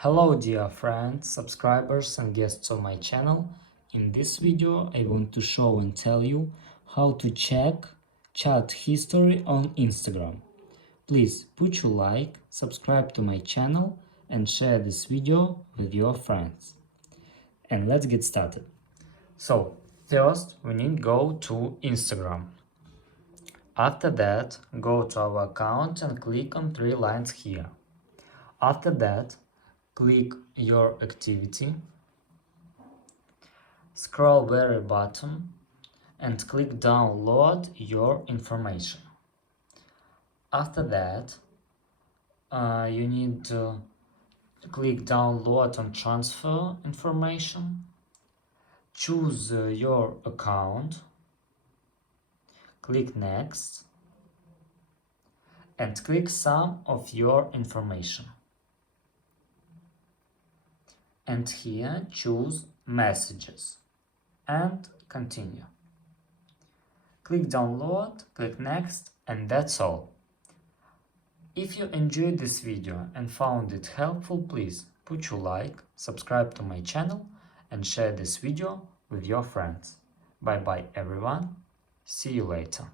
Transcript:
Hello dear friends, subscribers and guests of my channel. In this video I want to show and tell you how to check chat history on Instagram. Please put your like, subscribe to my channel and share this video with your friends. And let's get started. So first we need to go to Instagram. After that, go to our account and click on three lines here. After that, click your activity, scroll very bottom and click download your information. After that, you need to click download and transfer information, choose your account, click next and click some of your information. And here choose messages and continue. Click download, click next, and that's all. If you enjoyed this video and found it helpful, please put your like, subscribe to my channel and share this video with your friends. Bye bye everyone, see you later.